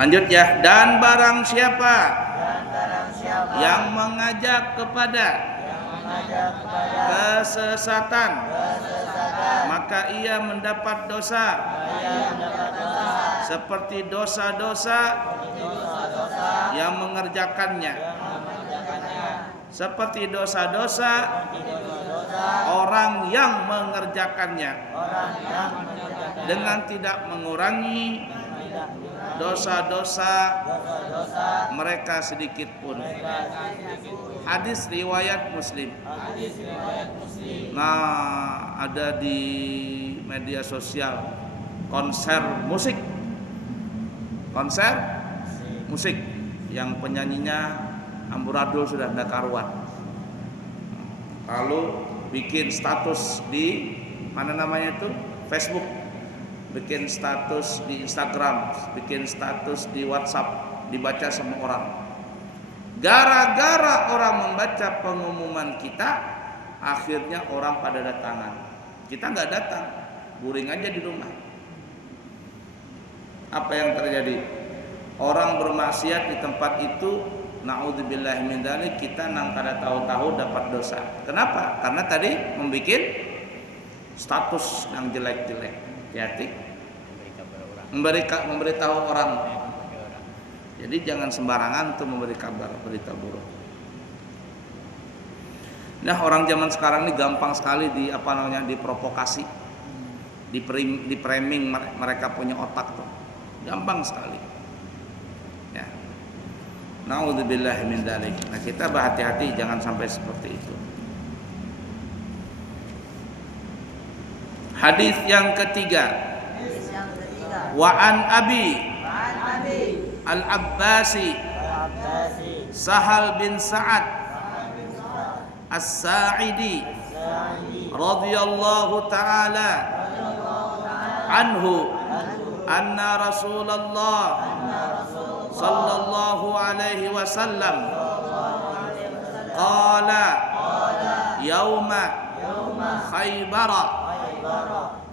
Lanjut ya. Dan barang siapa yang mengajak kepada kesesatan, maka ia mendapat dosa seperti dosa-dosa yang mengerjakannya, seperti dosa-dosa orang yang mengerjakannya, dengan tidak mengurangi dosa-dosa mereka sedikit pun. Hadis riwayat Muslim. Nah, ada di media sosial konser musik yang penyanyinya amburadul sudah tidak karuan. Lalu bikin status di mana namanya itu, Facebook, bikin status di Instagram, bikin status di WhatsApp, dibaca sama orang. Gara-gara orang membaca pengumuman kita, akhirnya orang pada datangan. Kita nggak datang, guring aja di rumah. Apa yang terjadi? Orang bermaksiat di tempat itu, naudzubillahi min dzalik, kita nang kada tahu-tahu dapat dosa. Kenapa? Karena tadi membuat status yang jelek-jelek. Hati-hati. Memberitahu orang. Jadi jangan sembarangan untuk memberi kabar, berita buruk. Nah, orang zaman sekarang ini gampang sekali diprovokasi, di framing mereka punya otak tuh. Gampang sekali. Ya. Naudzubillahi min dzalik. Nah, kita berhati-hati jangan sampai seperti itu. Hadis yang ketiga. Wa an Abi Al-Abbasi Sahal bin Sa'ad As-Sa'idi radhiyallahu ta'ala anhu anna Rasulullah sallallahu alaihi wasallam qala yauma Khaybara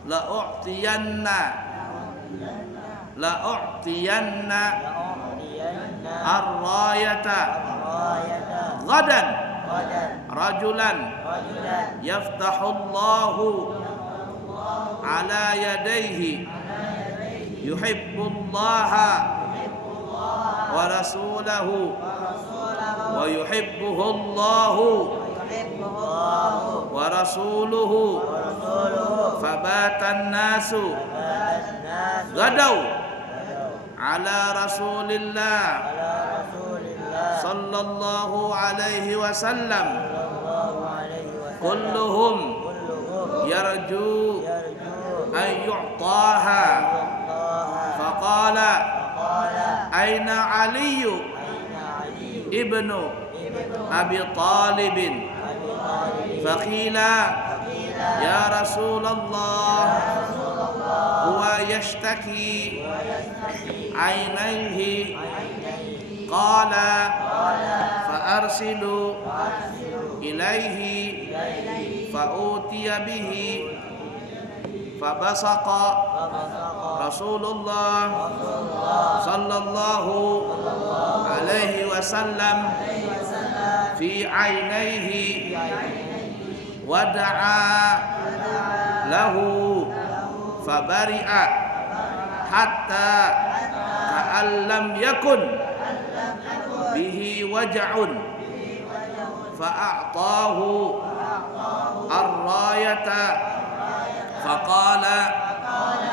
la'u'tiyanna ar-rayata ghadan rajulan yaftahullahu ala yadayhi yuhibbullaha wa rasulahu wa yuhibbuhullahu wa rasuluhu fabatan nasu gadau ala Rasulillah sallallahu alaihi wasallam kulluhum yarju an yu'taha faqala aina aliyu ibnu Abi Talibin faqila ya Rasulullah huwa yashtaki ainaihi qala fa arsilu ilaihi fa utiya bihi fa basaqa Rasulullah sallallahu alaihi wasallam fi ainaihi wa da'a lahu fabari'a hatta ka'an lam yakun bihi waja'un fa'a'tahu ar-rayata faqala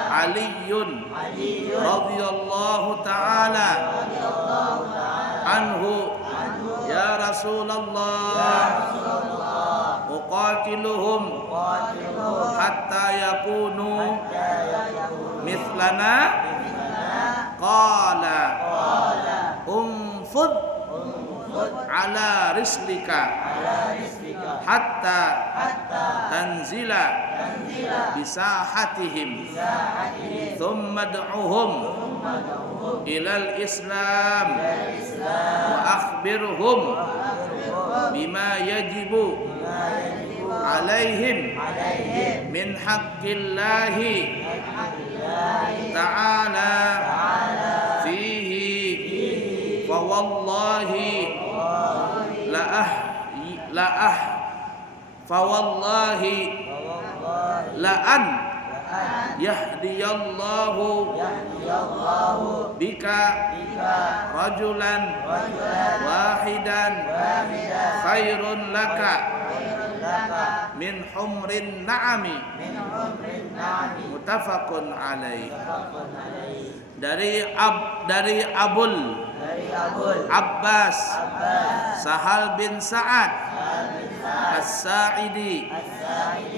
Aliyun radhiyallahu ta'ala anhu ya Rasulullah uqatiluhum hatta yakunu mithlana qala umfud ala rislika hatta tanzila bisahatihim thumma ad'uhum ilal Islam wa akhbirhum bima yajibu alaihim min haqqillahi ta'ala fihi fawallahi la'an yahdiyallahu bika rajulan wahidan khairun laka min humrin na'ami. Muttafaqun alaih. Dari Abul Abbas Sahal bin Sa'ad As-Sa'idi,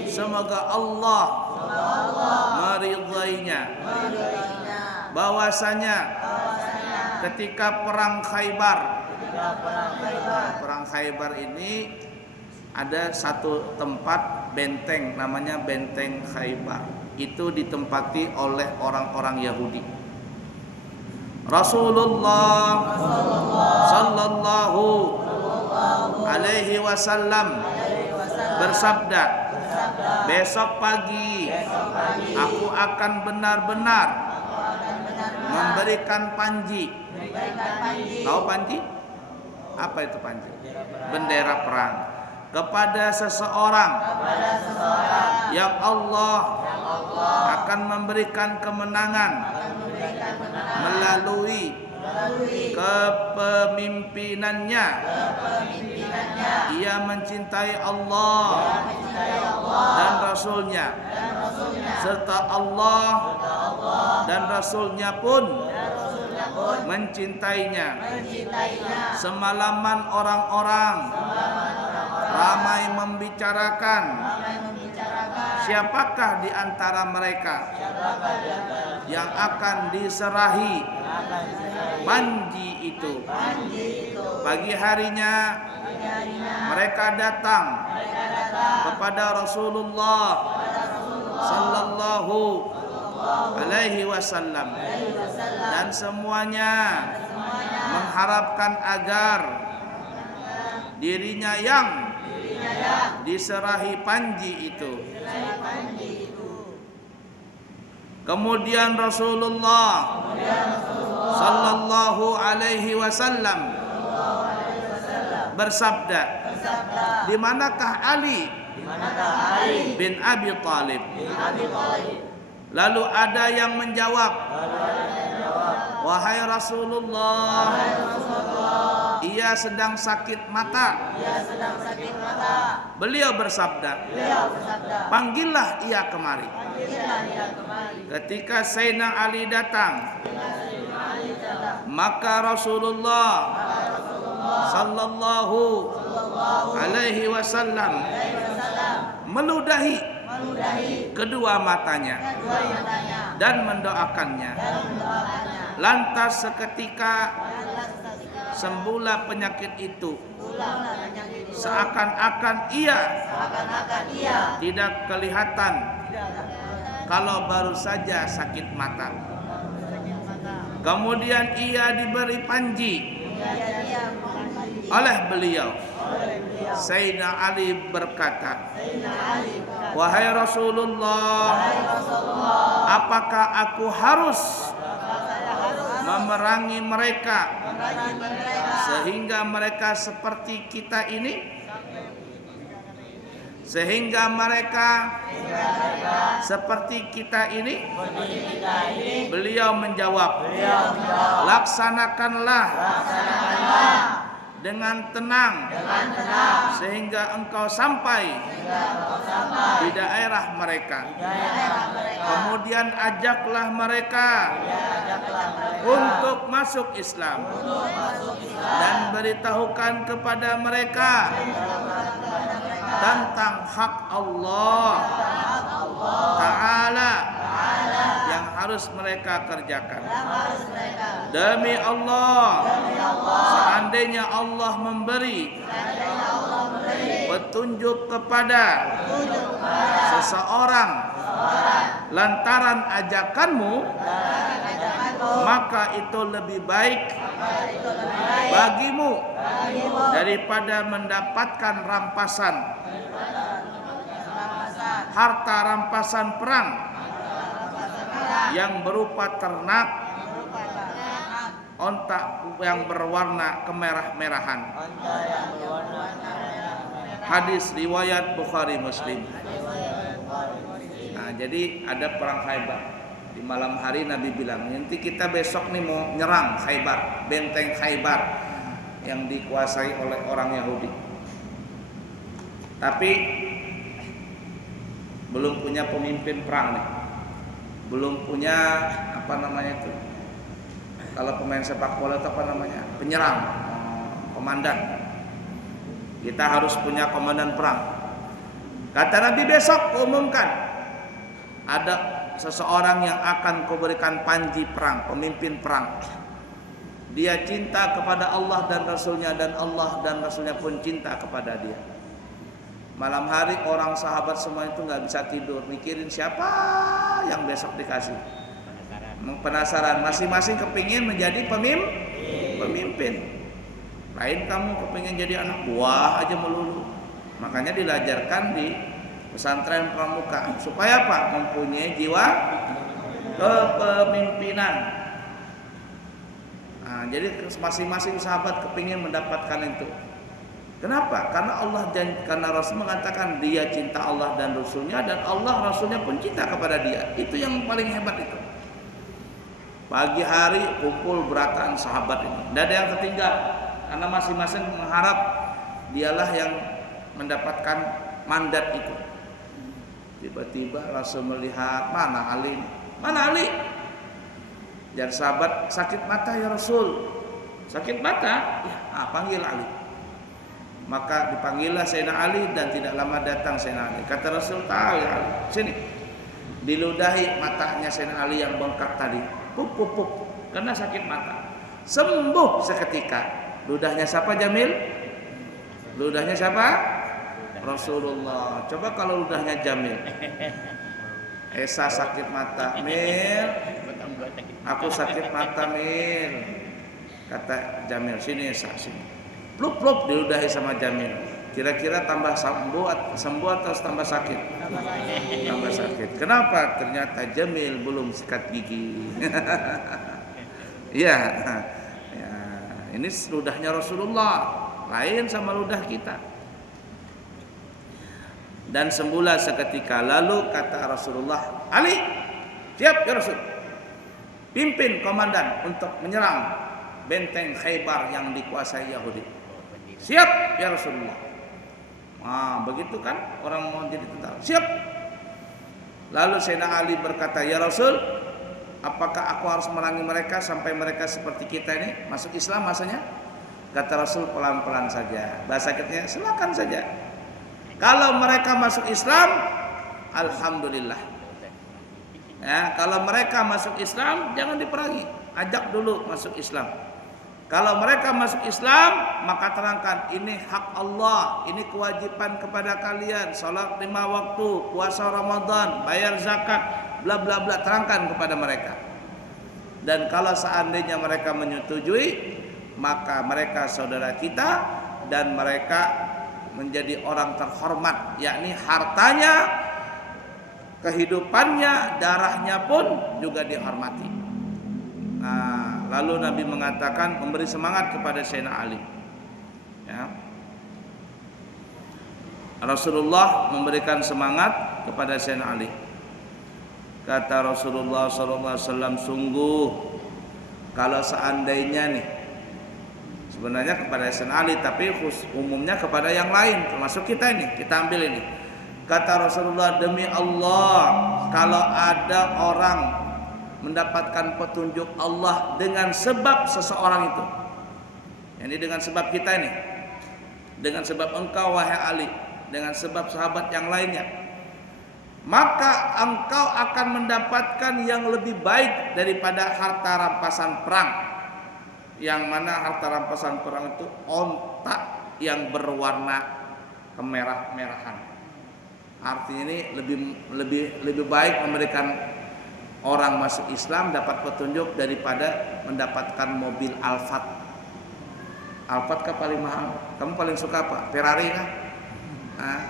semoga Allah meridainya, bahwasanya ketika perang Khaybar ini ada satu tempat benteng namanya benteng Khaybar. Itu ditempati oleh orang-orang Yahudi. Rasulullah sallallahu alaihi wasallam bersabda, besok pagi aku akan benar-benar memberikan panji. Tahu panji? Apa itu panji? Bendera perang. Kepada seseorang yang Allah akan memberikan kemenangan melalui kepemimpinannya. Ia mencintai Allah dan Rasulnya, serta Allah dan Rasulnya pun mencintainya. Semalaman orang-orang ramai membicarakan siapakah di antara mereka yang akan diserahi panji itu. Pagi harinya mereka datang kepada Rasulullah sallallahu alaihi wasallam dan semuanya mengharapkan agar dirinya yang diserahi panji itu. Kemudian Rasulullah sallallahu alaihi wasallam bersabda, di manakah Ali bin Abi Thalib? Lalu ada yang menjawab, wahai Rasulullah, ia sedang sakit mata. Beliau bersabda, panggillah ia kemari. Ketika Sayyidina Ali datang, maka Rasulullah sallallahu alaihi wasallam meludahi kedua matanya dan mendoakannya. Lantas seketika sembuhlah penyakit itu, seakan-akan ia tidak kelihatan kalau baru saja sakit mata. Kemudian ia diberi panji oleh beliau. Sayyidina Ali berkata, wahai Rasulullah, apakah aku harus memerangi mereka sehingga mereka seperti kita ini? Sehingga mereka seperti kita ini? Beliau menjawab, laksanakanlah dengan tenang sehingga engkau sampai di daerah mereka. Kemudian ajaklah mereka untuk masuk Islam dan beritahukan kepada mereka tentang hak Allah Ta'ala yang harus mereka kerjakan. Demi Allah, seandainya Allah memberi petunjuk kepada seseorang lantaran ajakanmu, maka itu lebih baik bagimu daripada mendapatkan rampasan, harta rampasan perang yang berupa ternak onta yang berwarna kemerah-merahan. Onta yang berwarna merah. Hadis riwayat Bukhari Muslim. Nah, jadi ada perang Khaybar. Di malam hari Nabi bilang, nanti kita besok nih mau nyerang Khaybar, benteng Khaybar yang dikuasai oleh orang Yahudi. Tapi belum punya pemimpin perang nih. Belum punya apa namanya itu? Kalau pemain sepak bola itu apa namanya? Penyerang, komandan. Kita harus punya komandan perang. Kata Nabi, besok umumkan ada seseorang yang akan kuberikan panji perang, pemimpin perang. Dia cinta kepada Allah dan Rasulnya, dan Allah dan Rasulnya pun cinta kepada dia. Malam hari orang sahabat semua itu nggak bisa tidur, mikirin siapa yang besok dikasih. Penasaran, masing-masing kepingin menjadi pemimpin. Lain kamu kepingin jadi anak buah aja melulu. Makanya dilajarkan di pesantren pramuka supaya apa? Mempunyai jiwa kepemimpinan. Nah, jadi masing-masing sahabat kepingin mendapatkan itu. Kenapa? Karena Rasul mengatakan dia cinta Allah dan Rasulnya, dan Allah Rasulnya pun cinta kepada dia. Itu yang paling hebat itu. Pagi hari kumpul berataan sahabat ini. Tidak ada yang tertinggal, karena masing-masing mengharap dialah yang mendapatkan mandat itu. Tiba-tiba Rasul melihat, mana Ali? Mana Ali? Jadi sahabat, sakit mata ya Rasul. Sakit mata? Ya, panggil Ali. Maka dipanggillah Sayyidina Ali, dan tidak lama datang Sayyidina Ali. Kata Rasul, tahu ya Ali, sini. Diludahi matanya Sayyidina Ali yang bengkak tadi. Pup, karena sakit mata. Sembuh seketika. Ludahnya siapa Jamil? Ludahnya siapa? Rasulullah. Coba kalau ludahnya Jamil. Esa sakit mata, Mil. Aku sakit mata, Mil. Kata Jamil, sini Esa, sini. Plup diludahi sama Jamil. Kira-kira tambah sembuh atau tambah sakit? Tambah sakit. Kenapa? Ternyata Jamil belum sikat gigi. Iya. Ya, ini ludahnya Rasulullah, lain sama ludah kita. Dan sembuhlah seketika. Lalu kata Rasulullah, Ali, siap ya Rasul. Pimpin komandan untuk menyerang benteng Khaybar yang dikuasai Yahudi. Siap ya Rasulullah. Nah, begitu kan orang mau jadi tentara. Siap. Lalu Sayyidina Ali berkata, ya Rasul, apakah aku harus merangi mereka sampai mereka seperti kita ini masuk Islam masanya? Kata Rasul, pelan-pelan saja. Bahasa kitanya, silakan saja. Kalau mereka masuk Islam, alhamdulillah. Ya, kalau mereka masuk Islam, jangan diperangi. Ajak dulu masuk Islam. Kalau mereka masuk Islam, maka terangkan ini hak Allah, ini kewajiban kepada kalian, salat 5 waktu, puasa Ramadan, bayar zakat, bla bla bla, terangkan kepada mereka. Dan kalau seandainya mereka menyetujui, maka mereka saudara kita dan mereka menjadi orang terhormat, yakni hartanya, kehidupannya, darahnya pun juga dihormati. Nah, lalu Nabi mengatakan, memberi semangat kepada Sayyidina Ali. Ya. Rasulullah memberikan semangat kepada Sayyidina Ali. Kata Rasulullah SAW, sungguh kalau seandainya nih, sebenarnya kepada Sayyidina Ali, tapi umumnya kepada yang lain, termasuk kita ini, kita ambil ini. Kata Rasulullah, demi Allah, kalau ada orang mendapatkan petunjuk Allah dengan sebab seseorang itu, ini dengan sebab kita ini, dengan sebab engkau wahai Ali, dengan sebab sahabat yang lainnya, maka engkau akan mendapatkan yang lebih baik daripada harta rampasan perang. Yang mana harta rampasan perang itu onta yang berwarna kemerah-merahan. Artinya ini lebih baik memberikan orang masuk Islam dapat petunjuk daripada mendapatkan mobil Alphard. Alphard kah paling mahal? Kamu paling suka apa? Ferrari kah? Nah,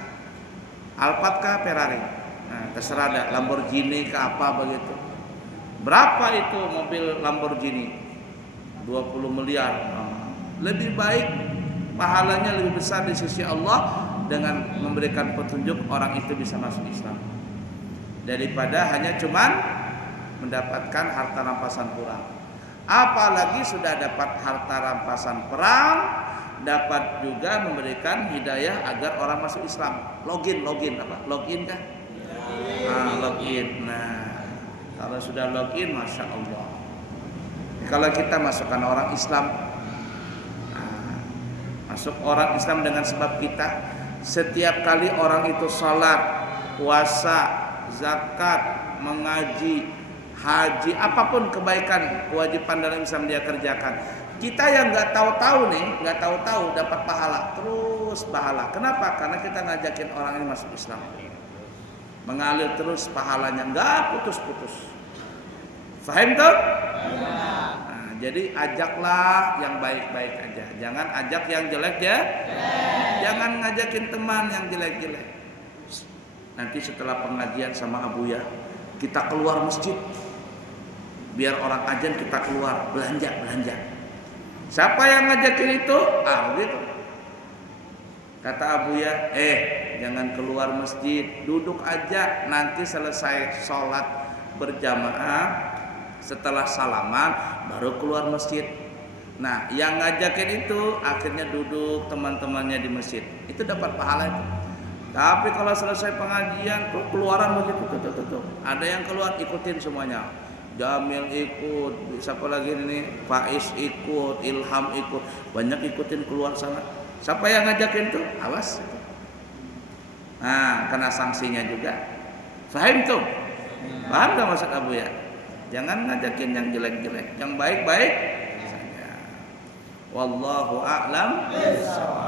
Alphard kah Ferrari? Nah, terserah ada. Lamborghini kah apa begitu? Berapa itu mobil Lamborghini? 20 miliar. Lebih baik pahalanya lebih besar di sisi Allah dengan memberikan petunjuk orang itu bisa masuk Islam daripada hanya cuman mendapatkan harta rampasan perang. Apalagi sudah dapat harta rampasan perang, dapat juga memberikan hidayah agar orang masuk Islam. Login apa? Login kan? Login. Nah, kalau sudah login, masya Allah. Kalau kita masukkan orang Islam, masuk orang Islam dengan sebab kita, setiap kali orang itu sholat, puasa, zakat, mengaji, haji, apapun kebaikan, kewajiban dalam Islam dia kerjakan. Kita yang nggak tahu-tahu dapat pahala, terus pahala. Kenapa? Karena kita ngajakin orang ini masuk Islam, mengalir terus pahalanya, nggak putus-putus. Faham tuh? Nah, jadi ajaklah yang baik-baik aja, jangan ajak yang jelek ya. Jangan ngajakin teman yang jelek-jelek. Nanti setelah pengajian sama Abuya, kita keluar masjid, biar orang ajan kita keluar belanja. Siapa yang ngajakin itu? Begitu. Kata Abuya, jangan keluar masjid, duduk aja. Nanti selesai sholat berjamaah, setelah salaman baru keluar masjid. Nah, yang ngajakin itu akhirnya duduk teman-temannya di masjid, itu dapat pahala itu. Tapi kalau selesai pengajian tuh keluaran begitu tuh. Ada yang keluar ikutin semuanya. Jamil ikut, siapa lagi ini? Faiz ikut, Ilham ikut, banyak ikutin keluar sana. Siapa yang ngajakin tuh? Awas. Nah, kena sanksinya juga. Faham tuh? Paham gak maksud Abu ya? Jangan ngajakin yang jelek-jelek, yang baik-baik saja. Wallahu a'lam bishawab.